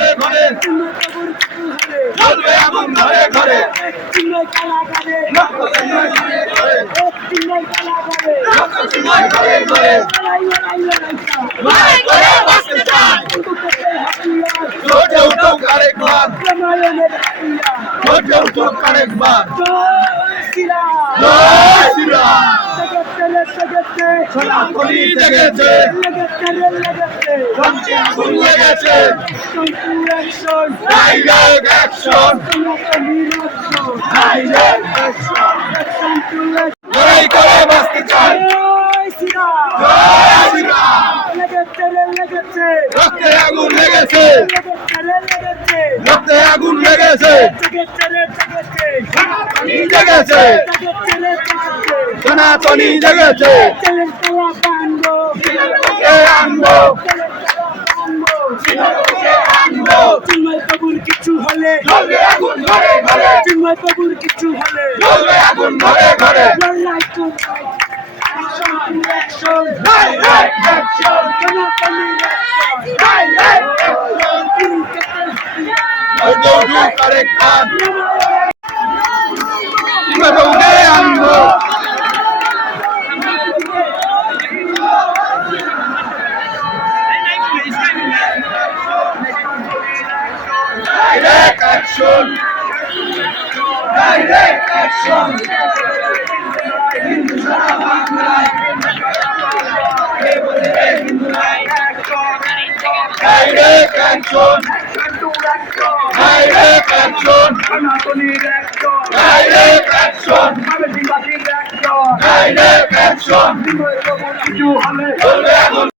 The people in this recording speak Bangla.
ঘরে ঘরে। জ্বলবে আগুন ঘরে। ঘরে আরেকবার। সনাতনী জেগেছে রক্তে আগুন লেগেছে. ডাইরেক্ট অ্যাকশন সনাতনীর অ্যাকশন. লড়াই করে রক্তে আগুন লেগেছে। রক্তে আগুন লেগেছে। জেগেছে লেগেছে সনাতনী জেগেছে আনব চিন্ময় বাবুর কিছু হলে। চিন্ময় বাবুর কিছু হলে. Action action. অ্যাকশন সনাতনীর action. ডাইরেক্ট অ্যাকশন উঠুক আরেকবার কীভাবে উঠে আনব direct action direct action Hindu সারা বাংলায় ডাইরেক্ট অ্যাকশন ডাইরেক্ট অ্যাকশন সনাতনীর action. ডাইরেক্ট অ্যাকশন আদিবাসীর action. ডাইরেক্ট অ্যাকশন কিছু হলে